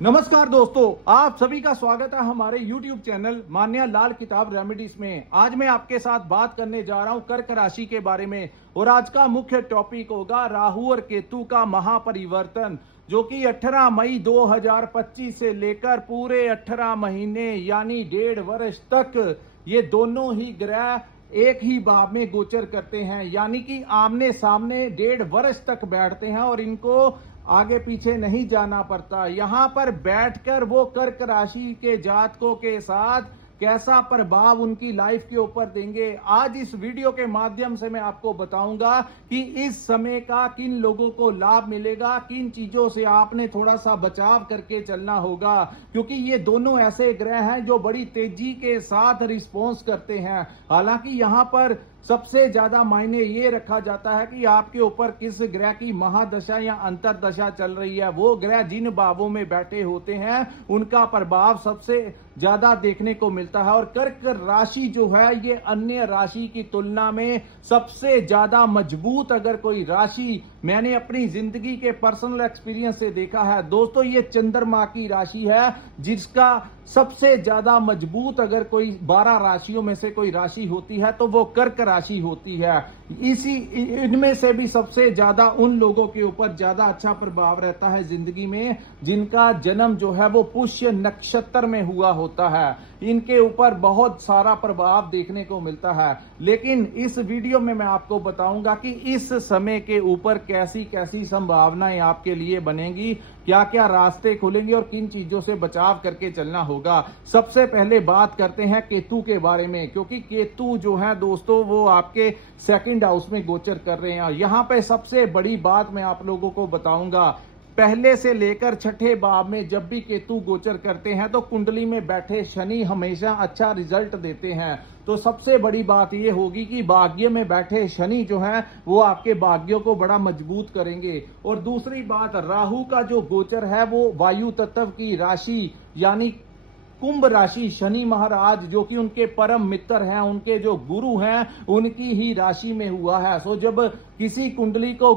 नमस्कार दोस्तों, आप सभी का स्वागत है हमारे YouTube चैनल मान्या लाल किताब रेमेडीज में। आज मैं आपके साथ बात करने जा रहा हूं कर्क राशि के बारे में और आज का मुख्य टॉपिक होगा राहु और केतु का महापरिवर्तन, जो कि 18 मई 2025 से लेकर पूरे 18 महीने यानी 1.5 वर्ष तक ये दोनों ही ग्रह एक ही भाव में गोचर करते हैं, यानी कि आमने सामने 1.5 वर्ष तक बैठते हैं और इनको आगे पीछे नहीं जाना पड़ता। यहां पर बैठकर वो कर्क राशि के जातकों के साथ कैसा प्रभाव उनकी लाइफ के ऊपर देंगे, आज इस वीडियो के माध्यम से मैं आपको बताऊंगा कि इस समय का किन लोगों को लाभ मिलेगा, किन चीजों से आपने थोड़ा सा बचाव करके चलना होगा, क्योंकि ये दोनों ऐसे ग्रह हैं जो बड़ी तेजी के साथ रिस्पॉन्स करते हैं। हालांकि यहां पर सबसे ज्यादा मायने ये रखा जाता है कि आपके ऊपर किस ग्रह की महादशा या अंतरदशा चल रही है। वो ग्रह जिन भावों में बैठे होते हैं उनका प्रभाव सबसे ज्यादा देखने को मिलता है। और कर्क राशि जो है ये अन्य राशि की तुलना में सबसे ज्यादा मजबूत अगर कोई राशि मैंने अपनी जिंदगी के पर्सनल एक्सपीरियंस से देखा है दोस्तों, ये चंद्रमा की राशि है जिसका सबसे ज्यादा मजबूत अगर कोई 12 राशियों में से कोई राशि होती है तो वो कर्क राशि होती है। इनमें से भी सबसे ज्यादा उन लोगों के ऊपर ज्यादा अच्छा प्रभाव रहता है जिंदगी में जिनका जन्म जो है वो पुष्य नक्षत्र में हुआ होता है। इनके ऊपर बहुत सारा प्रभाव देखने को मिलता है। लेकिन इस वीडियो में मैं आपको बताऊंगा कि इस समय के ऊपर कैसी कैसी संभावनाएं आपके लिए बनेंगी, क्या क्या रास्ते खुलेंगे और किन चीजों से बचाव करके चलना होगा। सबसे पहले बात करते हैं केतु के बारे में, क्योंकि केतु जो है दोस्तों वो आपके सेकंड हाउस में गोचर कर रहे हैं। यहां पे सबसे बड़ी बात मैं आप लोगों को बताऊंगा, पहले से लेकर छठे भाव में जब भी केतु गोचर करते हैं तो कुंडली में बैठे शनि हमेशा अच्छा रिजल्ट देते हैं। तो सबसे बड़ी बात यह होगी कि भाग्य में बैठे शनि जो है वो आपके भाग्यों को बड़ा मजबूत करेंगे। और दूसरी बात, राहु का जो गोचर है वो वायु तत्व की राशि यानी कुंभ राशि, शनि महाराज जो कि उनके परम मित्र हैं, उनके जो गुरु हैं, उनकी ही राशि में हुआ है। सो जब किसी कुंडली को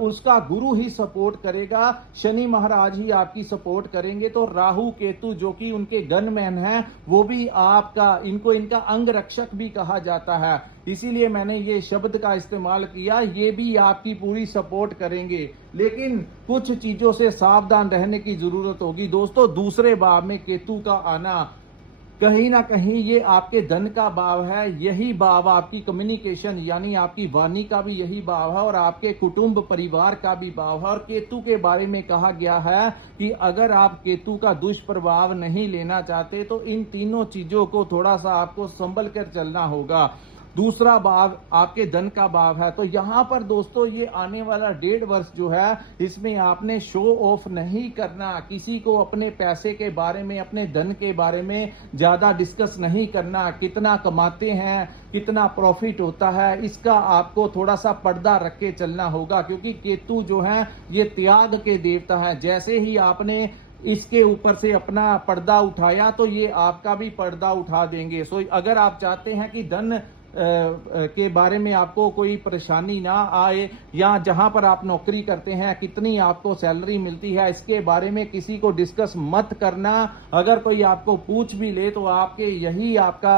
उसका गुरु ही सपोर्ट करेगा, शनि महाराज ही आपकी सपोर्ट करेंगे, तो राहु केतु जो कि उनके गनमैन हैं वो भी आपका इनका अंग रक्षक भी कहा जाता है। इसीलिए मैंने ये शब्द का इस्तेमाल किया, ये भी आपकी पूरी सपोर्ट करेंगे। लेकिन कुछ चीजों से सावधान रहने की जरूरत होगी दोस्तों। दूसरे भाव में केतु का आना कहीं ना कहीं ये आपके धन का भाव है, यही भाव आपकी कम्युनिकेशन यानी आपकी वाणी का भी यही भाव है और आपके कुटुंब परिवार का भी भाव है। और केतु के बारे में कहा गया है कि अगर आप केतु का दुष्प्रभाव नहीं लेना चाहते तो इन तीनों चीजों को थोड़ा सा आपको संभल कर चलना होगा। दूसरा भाव आपके धन का भाव है। तो यहां पर दोस्तों ये आने वाला 1.5 वर्ष जो है इसमें आपने शो ऑफ नहीं करना, किसी को अपने पैसे के बारे में अपने धन के बारे में ज्यादा डिस्कस नहीं करना, कितना कमाते हैं, कितना प्रॉफिट होता है, इसका आपको थोड़ा सा पर्दा रख के चलना होगा। क्योंकि केतु जो है ये त्याग के देवता है, जैसे ही आपने इसके ऊपर से अपना पर्दा उठाया तो ये आपका भी पर्दा उठा देंगे। सो अगर आप चाहते हैं कि धन के बारे में आपको कोई परेशानी ना आए, या जहां पर आप नौकरी करते हैं कितनी आपको सैलरी मिलती है इसके बारे में किसी को डिस्कस मत करना। अगर कोई आपको पूछ भी ले तो आपके यही आपका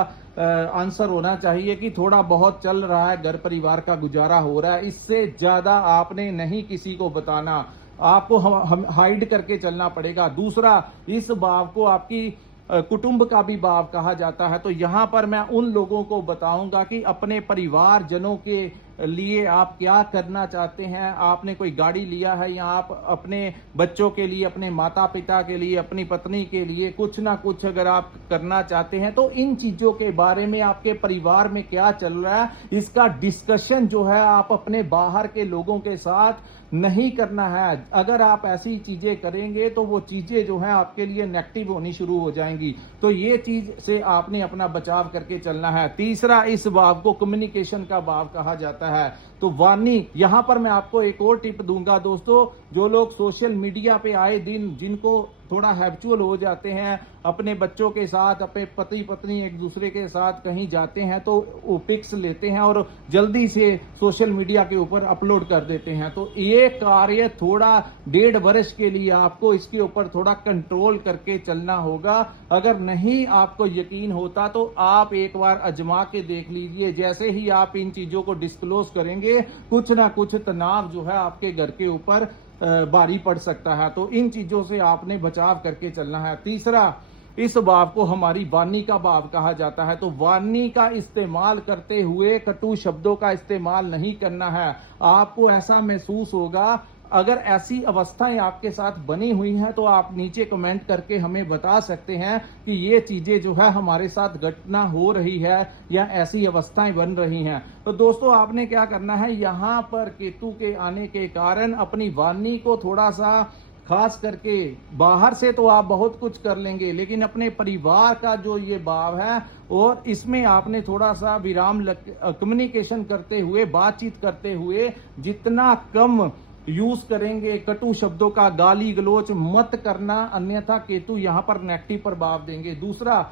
आंसर होना चाहिए कि थोड़ा बहुत चल रहा है, घर परिवार का गुजारा हो रहा है, इससे ज्यादा आपने नहीं किसी को बताना, आपको हम हाइड करके चलना पड़ेगा। दूसरा, इस भाव को आपकी कुटुंब का भी भाव कहा जाता है। तो यहां पर मैं उन लोगों को बताऊंगा कि अपने परिवारजनों के लिए आप क्या करना चाहते हैं। आपने कोई गाड़ी लिया है या आप अपने बच्चों के लिए, अपने माता पिता के लिए, अपनी पत्नी के लिए कुछ ना कुछ अगर आप करना चाहते हैं तो इन चीजों के बारे में आपके परिवार में क्या चल रहा है इसका डिस्कशन जो है आप अपने बाहर के लोगों के साथ नहीं करना है। अगर आप ऐसी चीजें करेंगे तो वो चीजें जो है आपके लिए नेगेटिव होनी शुरू हो जाएंगी। तो ये चीज से आपने अपना बचाव करके चलना है। तीसरा, इस भाव को कम्युनिकेशन का भाव कहा जाता है। तो तो वानी, यहां पर मैं आपको एक और टिप दूंगा दोस्तों, जो लोग सोशल मीडिया पे आए दिन जिनको थोड़ा हैबिचुअल हो जाते हैं, अपने बच्चों के साथ, अपने पति पत्नी एक दूसरे के साथ कहीं जाते हैं तो वो पिक्स लेते हैं और जल्दी से सोशल मीडिया के ऊपर अपलोड कर देते हैं। तो ये कार्य थोड़ा 1.5 वर्ष के लिए आपको इसके ऊपर थोड़ा कंट्रोल करके चलना होगा। अगर नहीं आपको यकीन होता तो आप एक बार आजमा के देख लीजिए। जैसे ही आप इन चीजों को डिस्क्लोज करेंगे, कुछ ना कुछ तनाव जो है आपके घर के ऊपर भारी पड़ सकता है। तो इन चीजों से आपने बचाव करके चलना है। तीसरा, इस भाव को हमारी वाणी का भाव कहा जाता है। तो वाणी का इस्तेमाल करते हुए कटु शब्दों का इस्तेमाल नहीं करना है। आपको ऐसा महसूस होगा, अगर ऐसी अवस्थाएं आपके साथ बनी हुई हैं तो आप नीचे कमेंट करके हमें बता सकते हैं कि ये चीजें जो है हमारे साथ घटना हो रही है या ऐसी अवस्थाएं बन रही हैं। तो दोस्तों आपने क्या करना है, यहां पर केतु के आने के कारण अपनी वाणी को थोड़ा सा, खास करके बाहर से तो आप बहुत कुछ कर लेंगे, लेकिन अपने परिवार का जो ये भाव है और इसमें आपने थोड़ा सा विराम कम्युनिकेशन करते हुए, बातचीत करते हुए जितना कम यूज करेंगे, कटु शब्दों का गाली गलोच मत करना, अन्यथा केतु यहां पर नेगेटिव प्रभाव देंगे। दूसरा,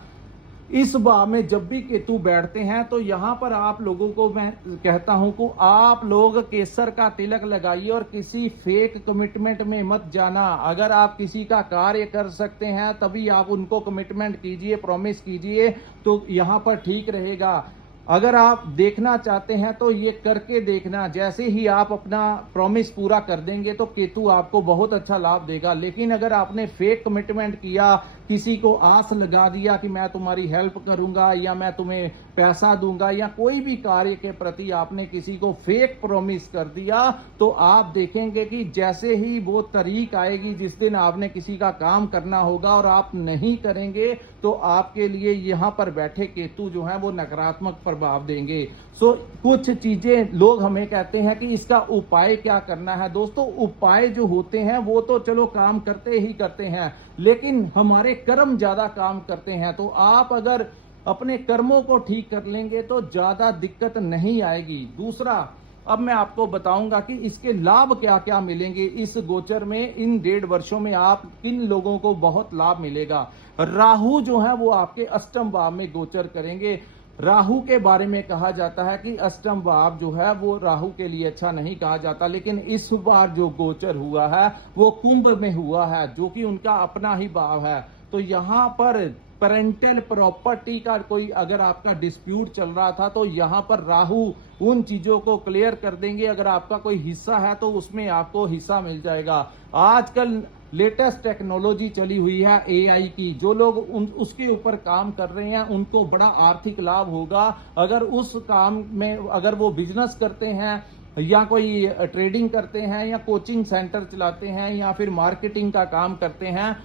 इस भाव में जब भी केतु बैठते हैं तो यहां पर आप लोगों को मैं कहता हूं कि आप लोग केसर का तिलक लगाइए और किसी फेक कमिटमेंट में मत जाना। अगर आप किसी का कार्य कर सकते हैं तभी आप उनको कमिटमेंट कीजिए, प्रॉमिस कीजिए, तो यहां पर ठीक रहेगा। अगर आप देखना चाहते हैं तो ये करके देखना, जैसे ही आप अपना प्रॉमिस पूरा कर देंगे तो केतु आपको बहुत अच्छा लाभ देगा। लेकिन अगर आपने फेक कमिटमेंट किया, किसी को आस लगा दिया कि मैं तुम्हारी हेल्प करूंगा या मैं तुम्हें पैसा दूंगा, या कोई भी कार्य के प्रति आपने किसी को फेक प्रॉमिस कर दिया, तो आप देखेंगे कि जैसे ही वो तारीख आएगी जिस दिन आपने किसी का काम करना होगा और आप नहीं करेंगे, तो आपके लिए यहां पर बैठे केतु जो है वो नकारात्मक प्रभाव देंगे। सो कुछ चीजें लोग हमें कहते हैं कि इसका उपाय क्या करना है। दोस्तों उपाय जो होते हैं वो तो चलो काम करते ही करते हैं, लेकिन हमारे कर्म ज्यादा काम करते हैं। तो आप अगर अपने कर्मों को ठीक कर लेंगे तो ज्यादा दिक्कत नहीं आएगी। दूसरा, अब मैं आपको बताऊंगा कि इसके लाभ क्या क्या मिलेंगे इस गोचर में। इन 1.5 वर्षों में आप किन लोगों को बहुत लाभ मिलेगा। राहु जो है वो आपके अष्टम भाव में गोचर करेंगे। राहु के बारे में कहा जाता है कि अष्टम भाव जो है वो राहु के लिए अच्छा नहीं कहा जाता, लेकिन इस बार जो गोचर हुआ है वो कुंभ में हुआ है, जो कि उनका अपना ही भाव है। तो यहां पर पेरेंटल प्रॉपर्टी का कोई अगर आपका डिस्प्यूट चल रहा था तो यहां पर राहु उन चीजों को क्लियर कर देंगे। अगर आपका कोई हिस्सा है तो उसमें आपको हिस्सा मिल जाएगा। आजकल लेटेस्ट टेक्नोलॉजी चली हुई है एआई की, जो लोग उसके ऊपर काम कर रहे हैं उनको बड़ा आर्थिक लाभ होगा। अगर उस काम में अगर वो बिजनेस करते हैं या कोई ट्रेडिंग करते हैं या कोचिंग सेंटर चलाते हैं या फिर मार्केटिंग का काम करते हैं,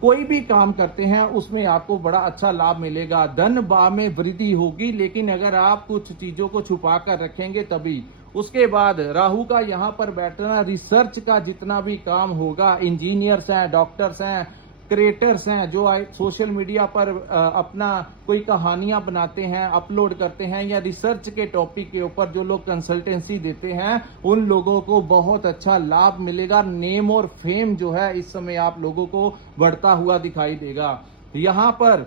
कोई भी काम करते हैं उसमें आपको बड़ा अच्छा लाभ मिलेगा। धन भाव में वृद्धि होगी, लेकिन अगर आप कुछ चीजों को छुपा कर रखेंगे तभी। उसके बाद राहु का यहाँ पर बैठना, रिसर्च का जितना भी काम होगा, इंजीनियर्स हैं, डॉक्टर्स हैं, क्रिएटर्स हैं, जो सोशल मीडिया पर अपना कोई कहानियां बनाते हैं, अपलोड करते हैं, या रिसर्च के टॉपिक के ऊपर जो लोग कंसल्टेंसी देते हैं, उन लोगों को बहुत अच्छा लाभ मिलेगा। नेम और फेम जो है इस समय आप लोगों को बढ़ता हुआ दिखाई देगा। यहां पर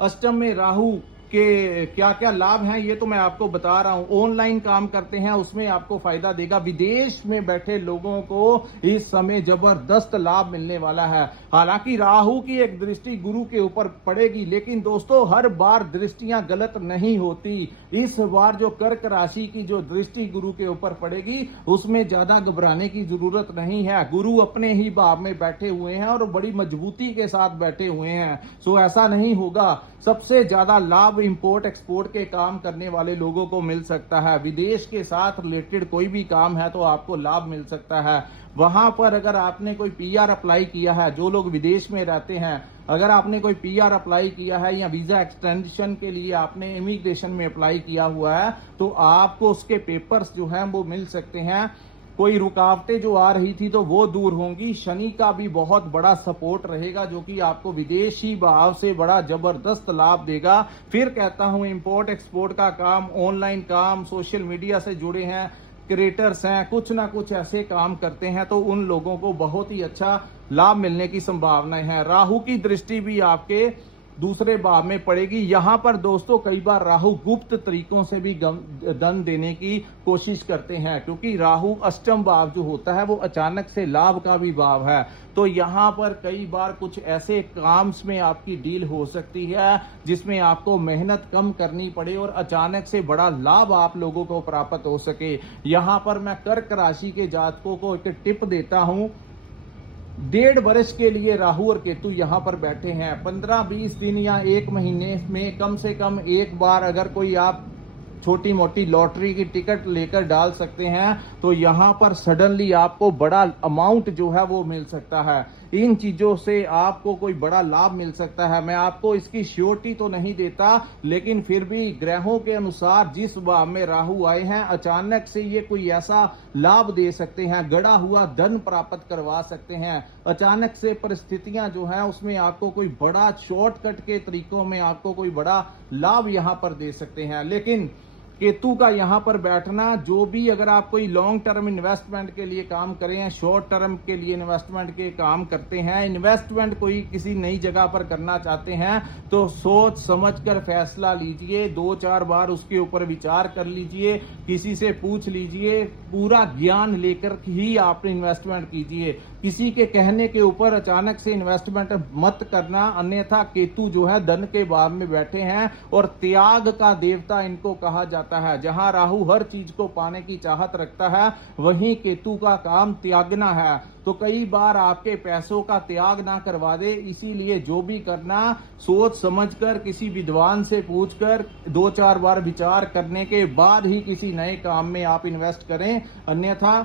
अष्टम में राहु के क्या क्या लाभ हैं ये तो मैं आपको बता रहा हूं। ऑनलाइन काम करते हैं उसमें आपको फायदा देगा। विदेश में बैठे लोगों को इस समय जबरदस्त लाभ मिलने वाला है। हालांकि राहु की एक दृष्टि गुरु के ऊपर पड़ेगी, लेकिन दोस्तों हर बार दृष्टियां गलत नहीं होती। इस बार जो कर्क राशि की जो दृष्टि गुरु के ऊपर पड़ेगी उसमें ज्यादा घबराने की जरूरत नहीं है। गुरु अपने ही भाव में बैठे हुए हैं और बड़ी मजबूती के साथ बैठे हुए हैं। सो ऐसा नहीं होगा। सबसे ज्यादा लाभ इंपोर्ट एक्सपोर्ट के काम करने वाले लोगों को मिल सकता है। विदेश के साथ रिलेटेड कोई भी काम है तो आपको लाभ मिल सकता है। वहां पर अगर आपने कोई पीआर अप्लाई किया है, जो लोग विदेश में रहते हैं, अगर आपने कोई पीआर अप्लाई किया है या वीजा एक्सटेंशन के लिए आपने इमिग्रेशन में अप्लाई किया हुआ है, तो आपको उसके पेपर्स जो हैं वो मिल सकते हैं। कोई रुकावटें जो आ रही थी तो वो दूर होंगी। शनि का भी बहुत बड़ा सपोर्ट रहेगा जो कि आपको विदेशी भाव से बड़ा जबरदस्त लाभ देगा। फिर कहता हूं, इंपोर्ट एक्सपोर्ट का काम, ऑनलाइन काम, सोशल मीडिया से जुड़े हैं, क्रिएटर्स हैं, कुछ ना कुछ ऐसे काम करते हैं तो उन लोगों को बहुत ही अच्छा लाभ मिलने की संभावनाएं हैं। राहु की दृष्टि भी आपके दूसरे भाव में पड़ेगी। यहां पर दोस्तों कई बार राहु गुप्त तरीकों से भी धन देने की कोशिश करते हैं, क्योंकि राहु अष्टम भाव जो होता है वो अचानक से लाभ का भी भाव है। तो यहां पर कई बार कुछ ऐसे काम्स में आपकी डील हो सकती है जिसमें आपको मेहनत कम करनी पड़े और अचानक से बड़ा लाभ आप लोगों को प्राप्त हो सके। यहां पर मैं कर्क राशि के जातकों को एक टिप देता हूं। 1.5 वर्ष के लिए राहु और केतु यहां पर बैठे हैं। 15-20 दिन या 1 महीने में कम से कम एक बार अगर कोई आप छोटी मोटी लॉटरी की टिकट लेकर डाल सकते हैं तो यहां पर सडनली आपको बड़ा अमाउंट जो है वो मिल सकता है। इन चीजों से आपको कोई बड़ा लाभ मिल सकता है। मैं आपको इसकी श्योरिटी तो नहीं देता, लेकिन फिर भी ग्रहों के अनुसार जिस भाव में राहु आए हैं अचानक से ये कोई ऐसा लाभ दे सकते हैं, गड़ा हुआ धन प्राप्त करवा सकते हैं। अचानक से परिस्थितियां जो है उसमें आपको कोई बड़ा शॉर्टकट के तरीकों में आपको कोई बड़ा लाभ यहां पर दे सकते हैं। लेकिन केतु का यहां पर बैठना, जो भी अगर आप कोई लॉन्ग टर्म इन्वेस्टमेंट के लिए काम करें, शॉर्ट टर्म के लिए इन्वेस्टमेंट के काम करते हैं, इन्वेस्टमेंट कोई किसी नई जगह पर करना चाहते हैं तो सोच समझकर फैसला लीजिए, 2-4 बार उसके ऊपर विचार कर लीजिए, किसी से पूछ लीजिए, पूरा ज्ञान लेकर ही आप इन्वेस्टमेंट कीजिए। किसी के कहने के ऊपर अचानक से इन्वेस्टमेंट मत करना, अन्यथा केतु जो है धन के भाव में बैठे हैं और त्याग का देवता इनको कहा जाता है। जहां राहु हर चीज को पाने की चाहत रखता है, वहीं केतु का काम त्यागना है। तो कई बार आपके पैसों का त्याग ना करवा दे, इसीलिए जो भी करना सोच समझकर किसी विद्वान से पूछकर 2-4 बार विचार करने के बाद ही किसी नए काम में आप इन्वेस्ट करें, अन्यथा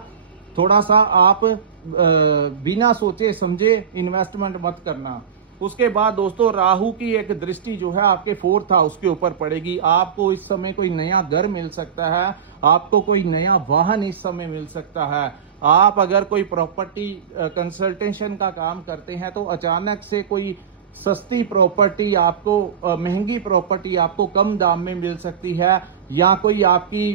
थोड़ा सा आप बिना सोचे समझे इन्वेस्टमेंट मत करना। उसके बाद दोस्तों राहु की एक दृष्टि जो है आपके 4th हाउस के ऊपर पड़ेगी। आपको इस समय कोई नया घर मिल सकता है, आपको कोई नया वाहन इस समय मिल सकता है। आप अगर कोई प्रॉपर्टी कंसल्टेशन का काम करते हैं तो अचानक से कोई सस्ती प्रॉपर्टी आपको, महंगी प्रॉपर्टी आपको कम दाम में मिल सकती है, या कोई आपकी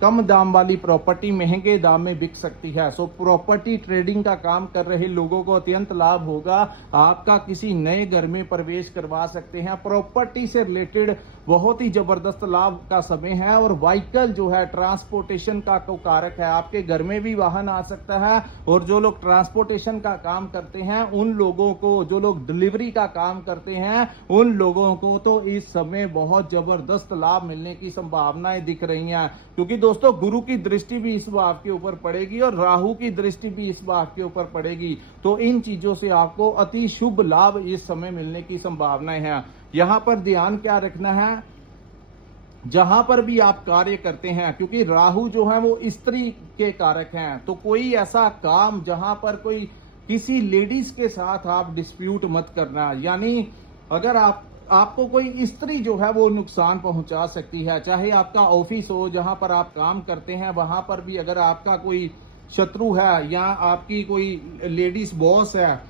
कम दाम वाली प्रॉपर्टी महंगे दाम में बिक सकती है। सो प्रॉपर्टी ट्रेडिंग का काम कर रहे लोगों को अत्यंत लाभ होगा। आपका किसी नए घर में प्रवेश करवा सकते हैं। प्रॉपर्टी से रिलेटेड बहुत ही जबरदस्त लाभ का समय है। और व्हीकल जो है ट्रांसपोर्टेशन का कारक है, आपके घर में भी वाहन आ सकता है। और जो लोग ट्रांसपोर्टेशन का काम करते हैं उन लोगों को, जो लोग डिलीवरी का काम करते हैं उन लोगों को तो इस समय बहुत जबरदस्त लाभ मिलने की संभावनाएं दिख रही हैं। क्योंकि दोस्तों गुरु की दृष्टि भी इस भाव के ऊपर पड़ेगी और राहु की दृष्टि भी इस भाव के ऊपर पड़ेगी। तो इन चीजों से आपको अति शुभ लाभ इस समय मिलने की संभावनाएं हैं। यहां पर ध्यान क्या रखना है, जहां पर भी आप कार्य करते हैं, क्योंकि राहु जो है वो स्त्री के कारक हैं, तो कोई ऐसा काम जहां पर कोई किसी लेडीज के साथ आप डिस्प्यूट मत करना। यानी अगर आपको कोई स्त्री जो है वो नुकसान पहुंचा सकती है, चाहे आपका ऑफिस हो जहां पर आप काम करते हैं, वहां पर भी अगर आपका कोई शत्रु है या आपकी कोई लेडीज बॉस है,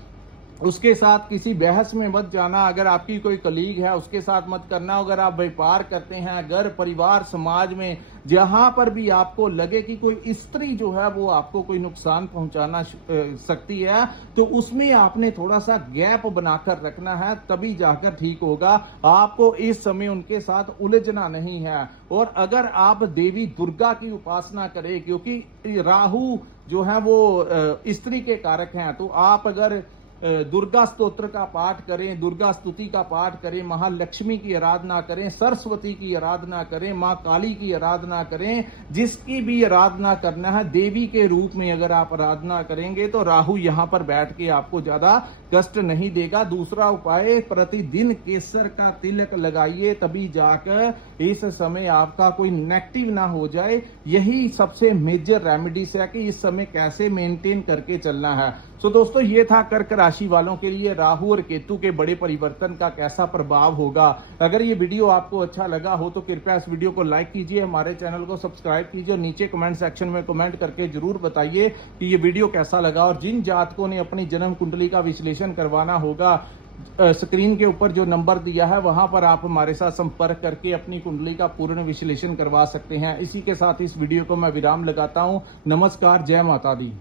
उसके साथ किसी बहस में मत जाना। अगर आपकी कोई कलीग है उसके साथ मत करना। अगर आप व्यापार करते हैं, घर परिवार समाज में जहां पर भी आपको लगे कि कोई स्त्री जो है वो आपको कोई नुकसान पहुंचाना सकती है, तो उसमें आपने थोड़ा सा गैप बनाकर रखना है, तभी जाकर ठीक होगा। आपको इस समय उनके साथ उलझना नहीं है। और अगर आप देवी दुर्गा की उपासना करें, क्योंकि राहु जो है वो स्त्री के कारक हैं, तो आप अगर दुर्गा स्तोत्र का पाठ करें, दुर्गा स्तुति का पाठ करें, महालक्ष्मी की आराधना करें, सरस्वती की आराधना करें, माँ काली की आराधना करें, जिसकी भी आराधना करना है देवी के रूप में अगर आप आराधना करेंगे तो राहु यहाँ पर बैठ के आपको ज्यादा कष्ट नहीं देगा। दूसरा उपाय, प्रतिदिन केसर का तिलक लगाइए, तभी जाकर इस समय आपका कोई नेगेटिव ना हो जाए। यही सबसे मेजर रेमेडीज है कि इस समय कैसे मेंटेन करके चलना है। सो दोस्तों ये था कर्क राशि राशि वालों के लिए राहु और केतु के बड़े परिवर्तन का कैसा प्रभाव होगा। अगर ये वीडियो आपको अच्छा लगा हो तो कृपया इस वीडियो को लाइक कीजिए, हमारे चैनल को सब्सक्राइब कीजिए और नीचे कमेंट सेक्शन में कमेंट करके जरूर बताइए कि ये वीडियो कैसा लगा। और जिन जातकों ने अपनी जन्म कुंडली का विश्लेषण करवाना होगा, स्क्रीन के ऊपर जो नंबर दिया है वहां पर आप हमारे साथ संपर्क करके अपनी कुंडली का पूर्ण विश्लेषण करवा सकते हैं। इसी के साथ इस वीडियो को मैं विराम लगाता हूं। नमस्कार, जय माता दी।